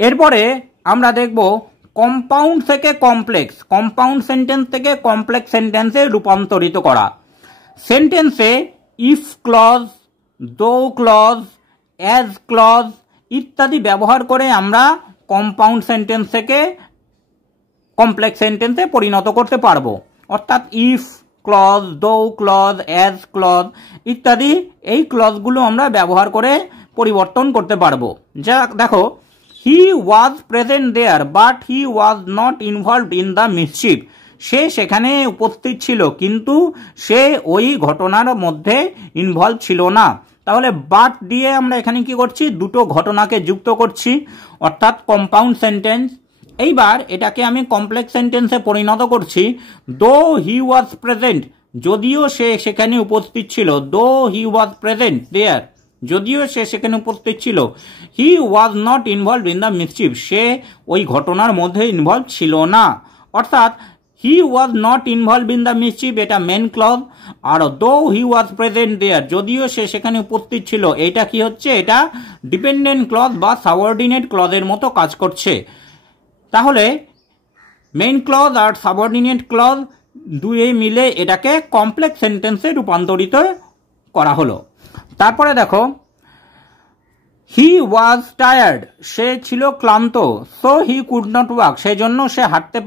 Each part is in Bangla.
এরপরে আমরা দেখব কম্পাউন্ড থেকে কমপ্লেক্স, কম্পাউন্ড সেন্টেন্স থেকে কমপ্লেক্স সেন্টেন্সে রূপান্তরিত করা। সেন্টেন্সে ইফ ক্লজ, দো ক্লজ, অ্যাজ ক্লজ ইত্যাদি ব্যবহার করে আমরা কম্পাউন্ড সেন্টেন্স থেকে কমপ্লেক্স সেন্টেন্সে পরিণত করতে পারবো। অর্থাৎ ইফ ক্লজ, দো ক্লজ, অ্যাজ ক্লজ ইত্যাদি এই ক্লজগুলো আমরা ব্যবহার করে পরিবর্তন করতে পারবো। যা দেখো, he was present there but he was not involved in the mischief. সে সেখানে উপস্থিত ছিল কিন্তু সে ওই ঘটনার মধ্যে ইনভলভ ছিল না। তাহলে বাট দিয়ে আমরা এখানে কি করছি, দুটো ঘটনাকে যুক্ত করছি, অর্থাৎ কম্পাউন্ড সেন্টেন্স। এইবার এটাকে আমি কমপ্লেক্স সেন্টেন্সে পরিণত করছি। দো হি ওয়াজ প্রেজেন্ট, যদিও সে সেখানে উপস্থিত ছিল। দো হি ওয়াজ প্রেজেন্ট দেয়ার, যদিও সে সেখানে উপস্থিত ছিল। He was not involved in the mischief, সে ওই ঘটনার মধ্যে ইনভলভ ছিল না। অর্থাৎ he was not involve in the mischief এটা মেন ক্লজ, আর দো হি ওয়াজ প্রেজেন্ট দেয়ার, যদিও সে সেখানে উপস্থিত ছিল, এটা কি হচ্ছে, এটা ডিপেন্ডেন্ট ক্লজ বা সাবঅর্ডিনেট ক্লজের মতো কাজ করছে। তাহলে মেইন ক্লজ আর সাবঅর্ডিনেট ক্লজ দুয়ে মিলে এটাকে কমপ্লেক্স সেন্টেন্সে রূপান্তরিত করা হলো। তারপরে দেখো, হি ওয়াজ টায়ার্ড, সে ছিল ক্লান্ত। So he could not walk, সেই জন্য সে হাঁটতে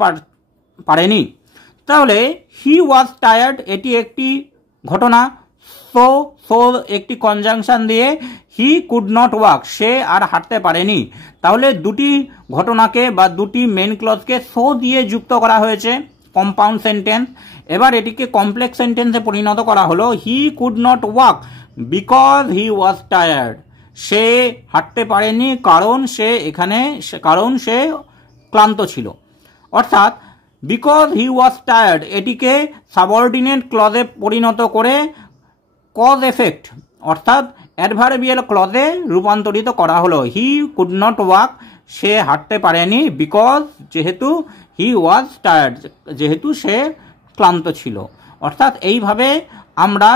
পারেনি। তাহলে হি ওয়াজ টায়ার্ড এটি একটি ঘটনা, সো সো একটি কনজাংশন দিয়ে হি কুড নট ওয়াক, সে আর হাঁটতে পারেনি। তাহলে দুটি ঘটনাকে বা দুটি মেন ক্লজকে সো দিয়ে যুক্ত করা হয়েছে, কম্পাউন্ড সেন্টেন্স। এবার এটিকে কমপ্লেক্স সেন্টেন্সে পরিণত করা হলো। He could not walk because he was tired, সে হাঁটতে পারেনি কারণ সে ক্লান্ত ছিল। অর্থাৎ বিকজ হি ওয়াজ টায়ার্ড এটিকে সাবঅর্ডিনেট ক্লজে পরিণত করে কজ এফেক্ট অর্থাৎ অ্যাডভার্বিয়াল ক্লজে রূপান্তরিত করা হলো। হি কুড নট ওয়াক, সে হাঁটতে পারেনি, বিকজ যেহেতু হি ওয়াজ টায়ার্ড, যেহেতু সে ক্লান্ত ছিল। অর্থাৎ এইভাবে আমরা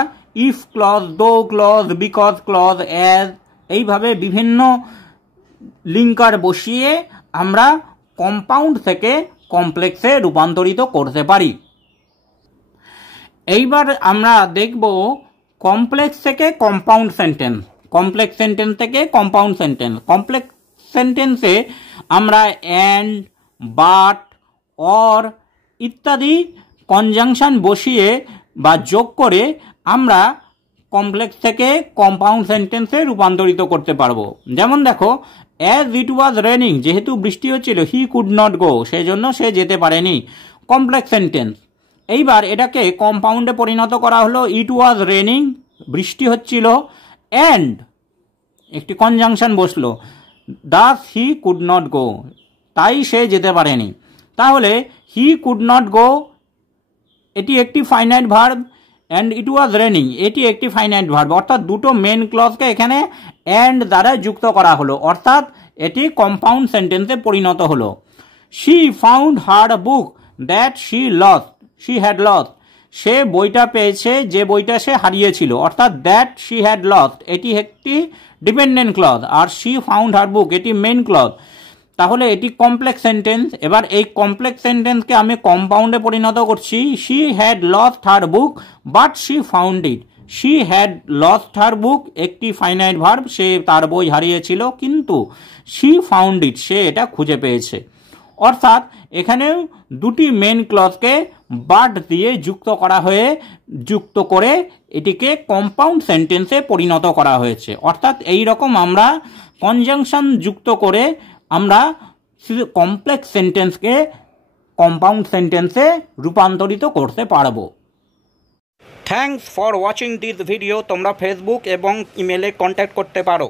ইফ ক্লজ, দো ক্লজ, বিকজ ক্লজ, অ্যাজ এইভাবে বিভিন্ন লিঙ্কার বসিয়ে আমরা কম্পাউন্ড থেকে কমপ্লেক্সে রূপান্তরিত করতে পারি। এইবার আমরা দেখব কমপ্লেক্স থেকে কম্পাউন্ড সেন্টেন্স, কমপ্লেক্স সেন্টেন্স থেকে কম্পাউন্ড সেন্টেন্স। কমপ্লেক্স সেন্টেন্সে আমরা অ্যান্ড, বাট, অর ইত্যাদি কনজাংশন বসিয়ে বা যোগ করে আমরা কমপ্লেক্স থেকে কম্পাউন্ড সেন্টেন্সে রূপান্তরিত করতে পারবো। যেমন দেখো, অ্যাজ ইট ওয়াজ রেনিং, যেহেতু বৃষ্টি হচ্ছিল, হি কুড নট গো, সেই জন্য সে যেতে পারেনি। Complex sentence. এইবার এটাকে কম্পাউন্ডে পরিণত করা হলো। ইট ওয়াজ রেনিং, বৃষ্টি হচ্ছিল, অ্যান্ড একটি কনজাংশন বসলো, দাস হি কুড নট গো, তাই সে যেতে পারেনি। তাহলে হি কুড নট গো এটি একটি finite verb, and it was raining এটি একটি ফাইনাইট ভার্ব। অর্থাৎ দুটো মেন ক্লজকে এখানে অ্যান্ড দ্বারা যুক্ত করা হলো, অর্থাৎ এটি কম্পাউন্ড সেন্টেন্সে পরিণত হলো। She found her book that she had lost, সে বইটা পেয়েছে যে বইটা সে হারিয়েছিল। অর্থাৎ দ্যাট শি হ্যাড লস্ট এটি একটি ডিপেন্ডেন্ট ক্লজ, আর শি ফাউন্ড হার বুক এটি মেন ক্লজ। তাহলে এটি কমপ্লেক্স সেন্টেন্স। এবার এই কমপ্লেক্স সেন্টেন্সকে আমি কম্পাউন্ডে পরিণত করছি। She had lost her book but she found it. She had lost her book একটি ফাইনাইট ভার্ব, সে তার বই হারিয়েছিল, কিন্তু শি ফাউন্ড ইট সে এটা খুঁজে পেয়েছে। অর্থাৎ এখানেও দুটি মেন ক্লজকে বাট দিয়ে যুক্ত করে এটিকে কম্পাউন্ড সেন্টেন্সে পরিণত করা হয়েছে। অর্থাৎ এই রকম আমরা কনজাংশন যুক্ত করে আমরা কমপ্লেক্স সেন্টেন্সকে কম্পাউন্ড সেন্টেন্সে রূপান্তরিত করতে পারবো। Thanks for watching this video. তোমরা ফেসবুক এবং ইমেলে কন্ট্যাক্ট করতে পারো।